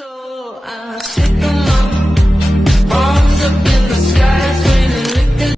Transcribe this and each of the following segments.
So I stick 'em up, arms up in the sky, swinging, lifting.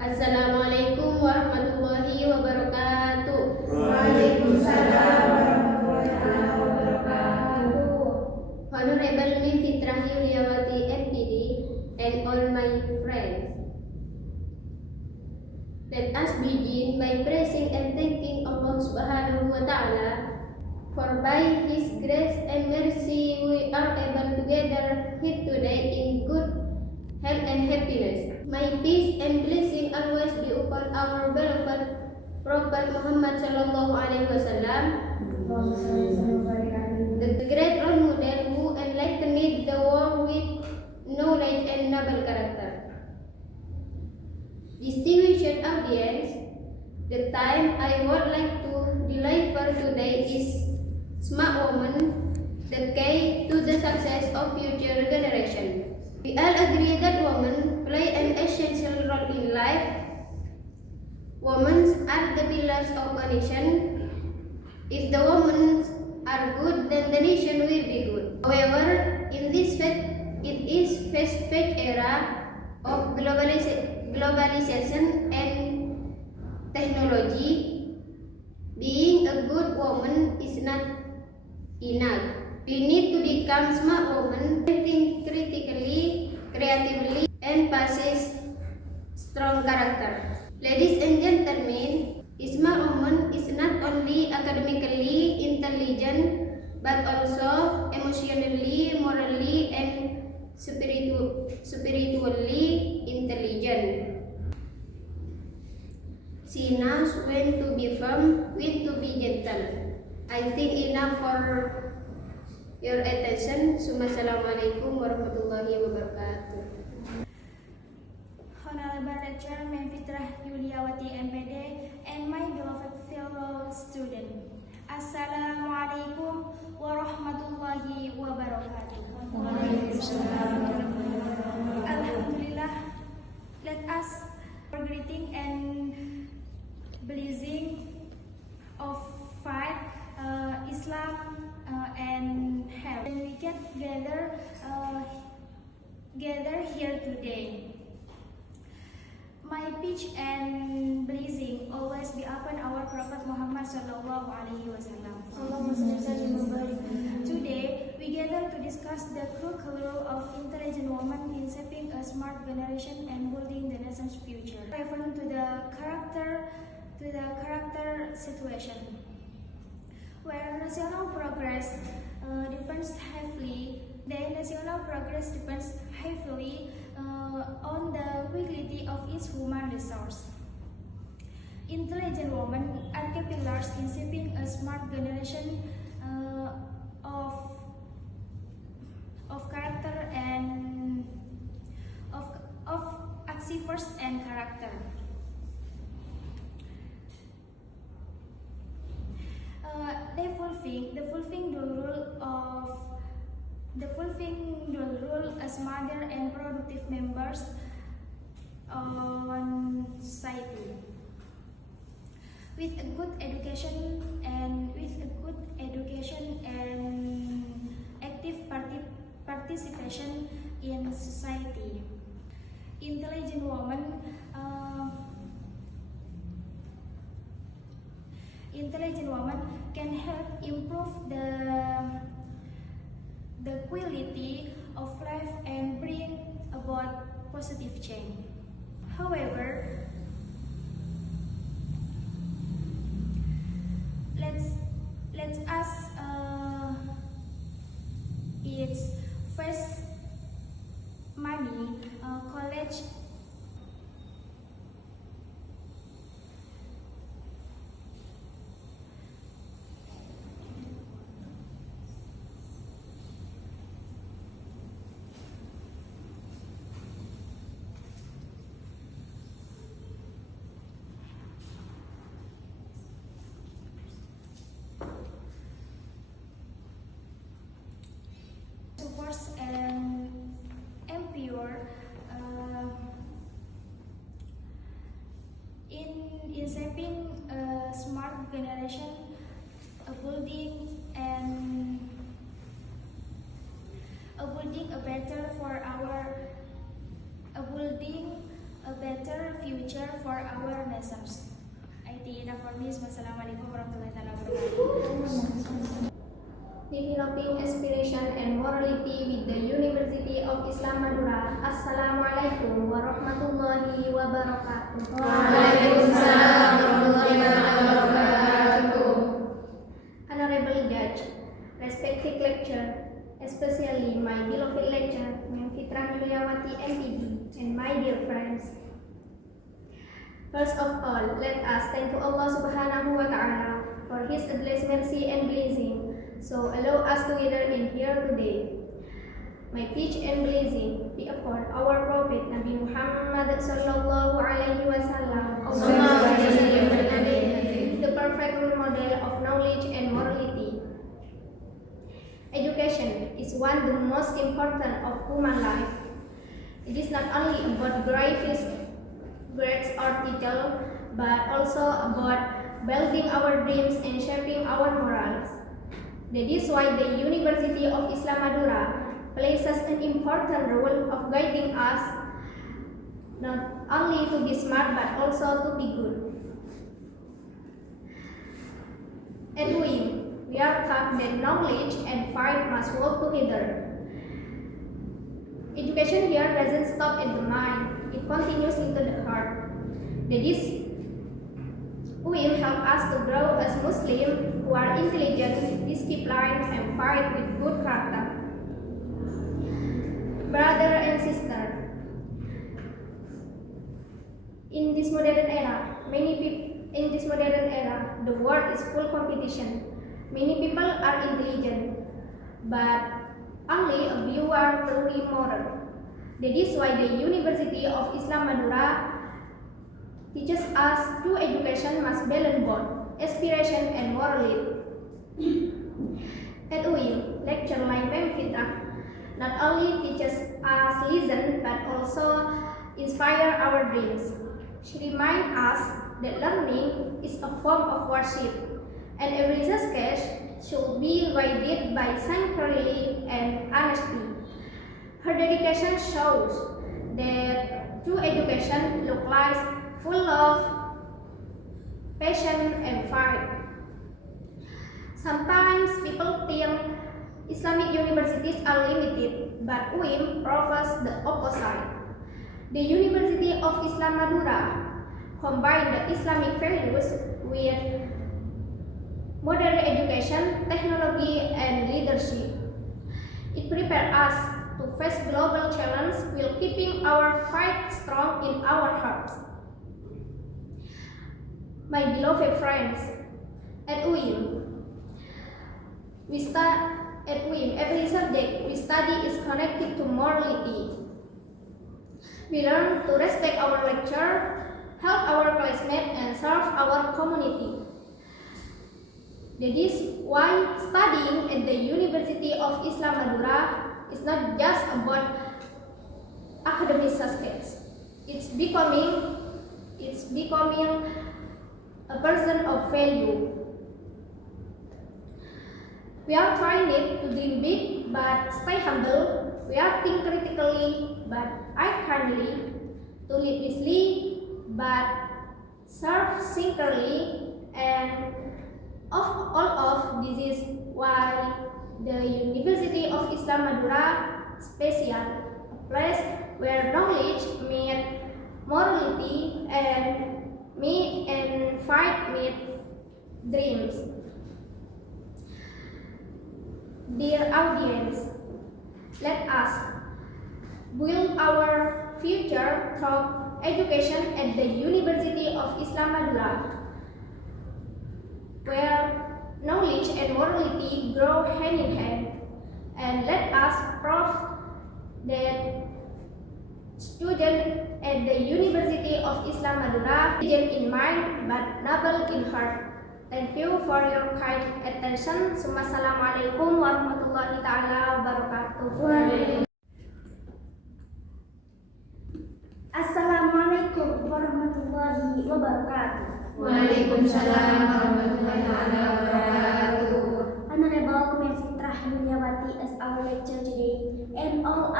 Assalamualaikum warahmatullahi wabarakatuh. Waalaikumsalam warahmatullahi wabarakatuh. Honorable Min Fitrah Yuliawati MPD and all my friends. Let us begin by praising and thanking Allah Subhanahu wa Ta'ala, for by His grace and mercy we are able to gather here today in good health and happiness. May peace and blessing always be upon our beloved Prophet Muhammad Sallallahu Alaihi Wasallam, the great role model who enlightened the world with knowledge and noble character. Distinguished audience, the time I would like to deliver today is Smart Woman, the key to the success of future generation. We all agree that women play an essential role in life. Women are the pillars of a nation. If the women are good, then the nation will be good. However, in this fast-paced era of globalization and technology, being a good woman is not enough. We need to become smart women, think critically, creatively, and possess strong character. Ladies and gentlemen, a smart woman is not only academically intelligent, but also emotionally, morally, and spiritually intelligent. She knows when to be firm, when to be gentle. I think enough for your attention. Assalamualaikum warahmatullahi wabarakatuh. Honorable Lecturer Min Fitrah Yuliawati MPD and my beloved fellow student. Assalamualaikum warahmatullahi wabarakatuh. Alhamdulillah, let us for greeting and blessing of faith, Islam and health. And we get gather here today. My peace and blessing always be upon our Prophet Muhammad Sallallahu Alaihi Wasallam. Today we gather to discuss the crucial role of intelligent women in shaping a smart generation and building the nation's future. Referring to the character situation, where national progress depends heavily. On the quality of its human resource. Intelligent women are key pillars in shaping a smart generation of character and of achievers and character. They fulfilling the role as mother and productive members on society. With a good education and active participation in society, intelligent women can help improve the quality of life and bring about positive change. However, let's ask its first money college supports and empower in shaping a smart generation, building and better for building a better future for our nations. IT Inaformis. Wassalamualaikum warahmatullahi wabarakatuh. Developing aspiration and morality with the University of Islam Madura. Assalamualaikum warahmatullahi wabarakatuh. Waalaikumsalam warahmatullahi wabarakatuh. Honorable Judge, respected lecturer, especially my beloved lecturer, Mem Fitrah Yuliawati MPD, and my dear friends. First of all, let us thank to Allah Subhanahu wa Ta'ala for His endless mercy and blessing. So allow us to gather in here today. My peace and blessing be upon our Prophet Nabi Muhammad sallallahu alaihi wasallam, the perfect role model of knowledge and morality. Education is one of the most important of human life. It is not only about grades or title, but also about building our dreams and shaping our morals. That is why the University of Islam Madura plays an important role of guiding us not only to be smart but also to be good. At UIM, we are taught that knowledge and fight must work together. Education here doesn't stop at the mind, it continues into the heart. That is, UIM help us to grow as Muslims who are intelligent, disciplined, and fight with good character. Brother and sister, in this modern era, the world is full competition. Many people are intelligent, but only a few are truly moral. That is why the University of Islam Madura teaches us true education must balance both aspiration and morality. At UIM, lecture like Mem Fitrah not only teaches us listen but also inspire our dreams. She reminds us that learning is a form of worship, and every success should be guided by sincerity and honesty. Her dedication shows that true education looks like full of passion and fight. Sometimes people think Islamic universities are limited, but UIM proves the opposite. The University of Islam Madura combines the Islamic values with modern education, technology, and leadership. It prepares us to face global challenges while keeping our fight strong in our hearts. My beloved friends, at UIM, every subject we study is connected to morality. We learn to respect our lecturer, help our classmates, and serve our community. That is why studying at the University of Islam Madura is not just about academic success. It's becoming a person of value. We are trying to dream big but stay humble. We are think critically but act kindly, to live wisely but serve sincerely, and all of this is why the University of Islam Madura is special, a place where knowledge meets morality and fight meet dreams. Dear audience, let us build our future through education at the University of Islam Madura, where knowledge and morality grow hand in hand, and let us prove that students at the University of Islam Madura diligent in mind but noble in heart. Thank you for your kind attention. Assalamualaikum warahmatullahi taala wabarakatuh. Assalamualaikum warahmatullahi wabarakatuh. Waalaikumsalam warahmatullahi wabarakatuh. Honorable Mem Fitrah Yuliawati as our lecturer today, and all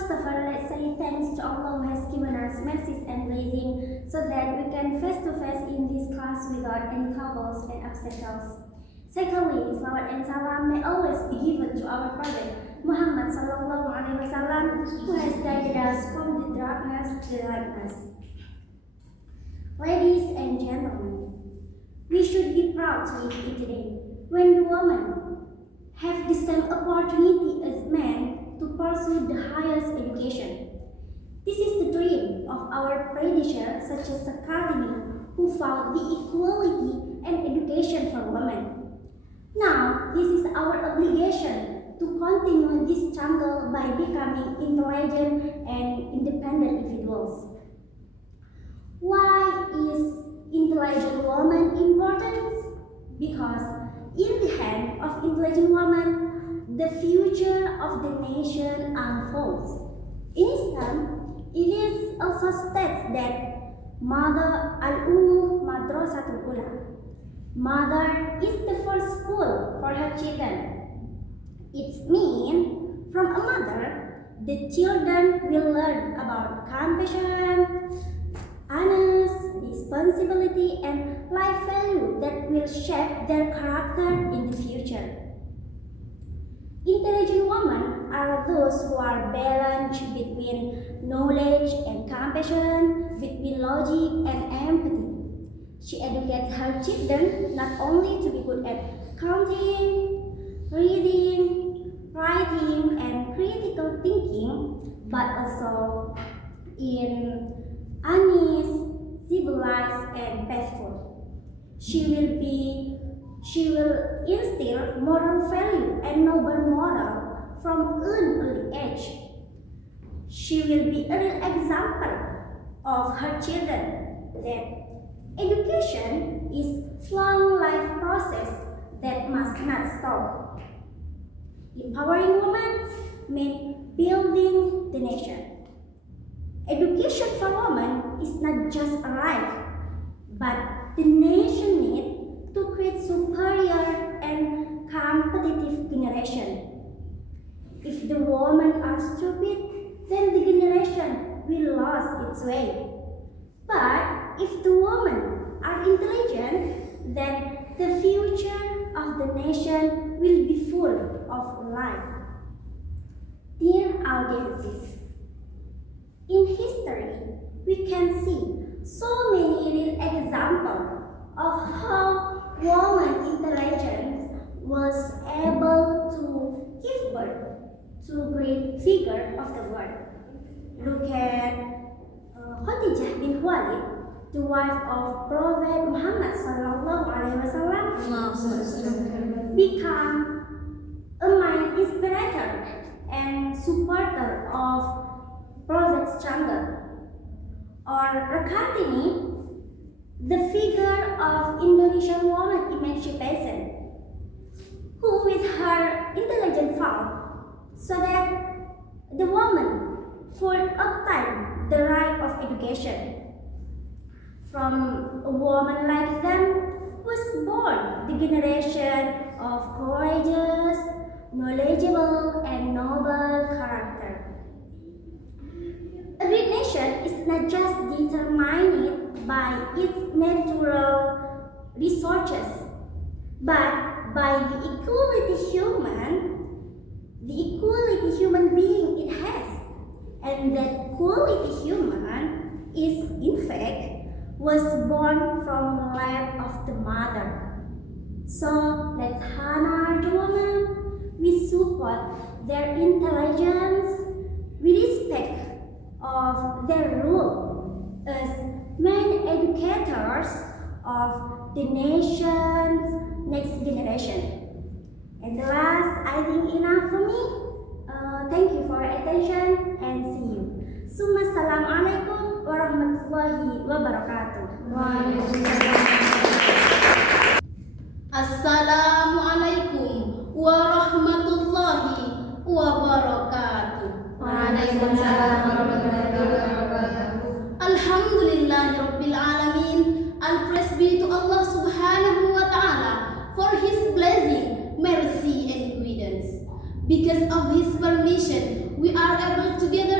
First of all, let's say thanks to Allah who has given us mercies and blessing so that we can face to face in this class without any troubles and obstacles. Secondly, salawat and salam may always be given to our Prophet Muhammad sallallahu alaihi wasallam, who has guided us from the darkness to the lightness. Ladies and gentlemen, we should be proud to live in today when the women have the same opportunity as men to pursue the highest education. This is the dream of our predecessors such as Sakartini, who found the equality and education for women. Now, this is our obligation to continue this struggle by becoming intelligent and independent individuals. Why is intelligent woman important? Because in the hand of intelligent woman, the future of the nation unfolds. In Islam, it is also stated that Mother al-Ummu Madrasatul Ula. Mother is the first school for her children. It means from a mother, the children will learn about compassion, honest, responsibility, and life value that will shape their character in the future. Intelligent women are those who are balanced between knowledge and compassion, between logic and empathy. She educates her children not only to be good at counting, reading, writing, and critical thinking, but also in honest, civilized, and faithful. She will instill moral value and noble moral from an early age. She will be a real example of her children that education is long life process that must not stop. Empowering women means building the nation. Education for women is not just a right, but the nation needs to create superior and competitive generation. If the women are stupid, then the generation will lose its way. But if the women are intelligent, then the future of the nation will be full of life. Dear audiences, in history, we can see so many real examples of how woman intelligence was able to give birth to great figure of the world. Look at Khadijah bin Khuwailid, the wife of Prophet Muhammad sallallahu alaihi wasallam, become a main inspirator and supporter of Prophet's struggle. Or Kartini, the figure of Indonesian woman emancipation, who with her intelligence fought so that the woman could obtain the right of education. From a woman like them was born the generation of courageous, knowledgeable, and noble character. A great nation is not just determined by its natural resources, but by the equality human being it has. And that quality human is, in fact, was born from lap of the mother. So let's honor the women, we support their intelligence, we respect of their role as main educators of the nation's next generation. And the last, I think enough for me. Thank you for your attention and see you. Summa assalamualaikum warahmatullahi wabarakatuh. Assalamualaikum warahmatullahi wabarakatuh. Waalaikumsalam warahmatullahi wabarakatuh. Alhamdulillahirabbil alamin. All praise be to Allah subhanahu wa ta'ala for his blessing, mercy and guidance. Because of his permission, we are able together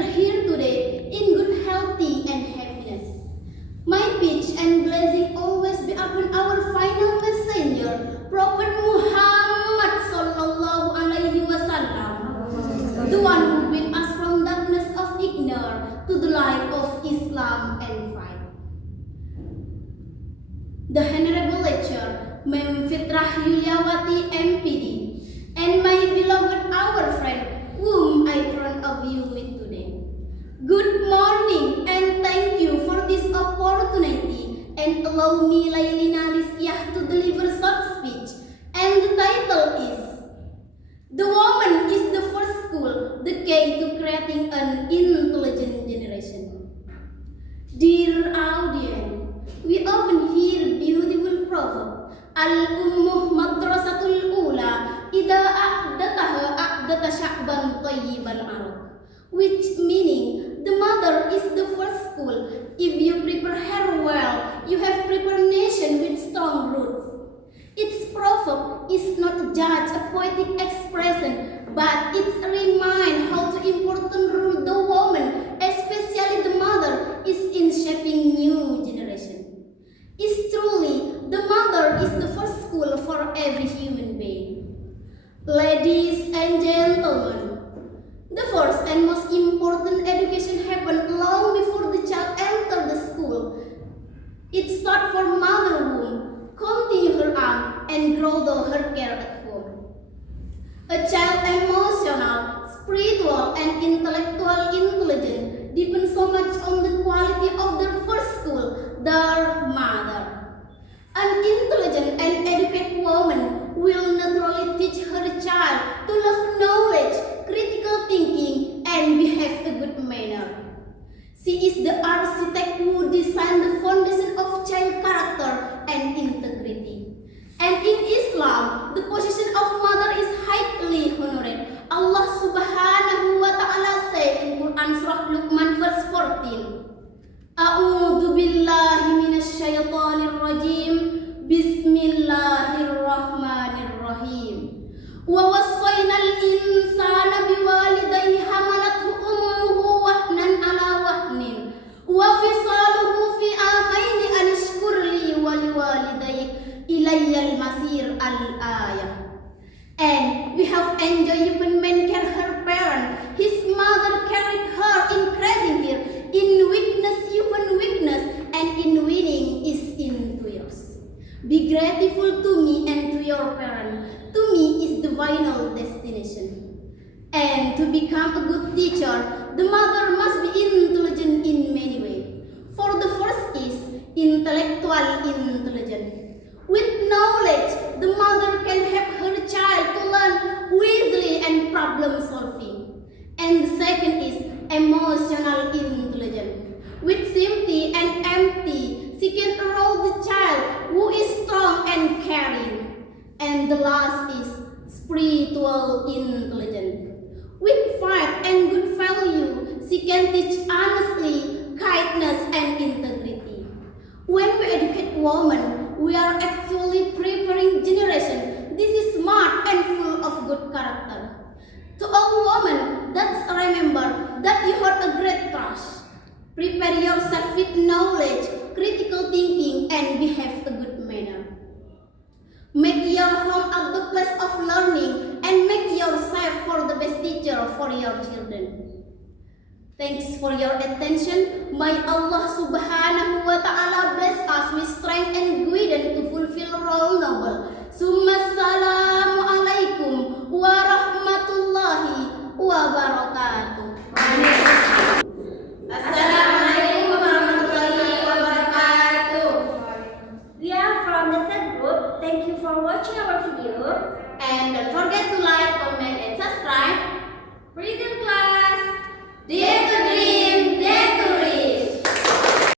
Mem Fitrah Yuliawati MPD, and my beloved our friend whom I front of you with today. Good morning and thank you for this opportunity, and allow me Lailina Rizkiyah to deliver short speech, and the title is The Woman is the First School, the Key to Creating an Intelligent Generation. Dear audience, we often hear beautiful proverb, Al-Ummuh Madrasatul Ula, Ida a'dataha a'data sya'ban tayyiban arab, which meaning, the mother is the first school. If you prepare her well, you have prepared nation with strong roots. Its proverb is not just a poetic expression, but it's a reminder how to important role the woman, especially the mother, is in shaping new generation. It's truly, the mother is the first school for every human being. Ladies and gentlemen, the first and most important education happened long before the child entered the school. It starts from mother womb, continue her arm, and grow her care at home. A child emotional, spiritual, and intellectual intelligence depends so much on the quality of their first school, their mother. An intelligent and educated woman will naturally teach her child to love knowledge, critical thinking, and behave a good manner. She is the architect who designed the foundation of child character and integrity. And in Islam, the position of mother is highly honored. Allah Subhanahu wa Ta'ala said in Quran Surah Luqman verse 14, A'udhu billahi minasy syaithanir rajim. Bismillahirrahmanirrahim. Wa wassaynal insana biwalidayhi hamalathu ummuhu wahnan ala wahnin wa fisaluhu fi amaini an ishkur li wa liwalidayk ilayyal masir al-ayah. And we have enjoyed when man care her parent, his mother carried her in raising her, in weakness even weakness, and in winning is in 2 years. Be grateful to me and to your parent. To me is the final destination. And to become a good teacher, the mother must be intelligent in many ways. For the first is intellectual intelligence. With knowledge, the mother can help her child to learn wisely and problem solving. And the second is emotional intelligence. With sympathy and empathy, she can enroll the child who is strong and caring. And the last is spiritual intelligence. With faith and good value, she can teach honesty, kindness, and integrity. When we educate women, we are actually preparing generation. This is smart and full of good character. To all women, let's remember that you hold a great trust. Prepare yourself with knowledge, critical thinking, and behave a good manner. Make your home the place of learning, and make yourself for the best teacher for your children. Thanks for your attention. May Allah Subhanahu wa Ta'ala bless us with strength and guidance to fulfill role noble. Summa assalamu alaikum wa rahmatullahi wa barakatuh. Assalamualaikum warahmatullahi wabarakatuh. We are from the third group. Thank you for watching our video. And don't forget to like, comment, and subscribe. Freedom class. Dia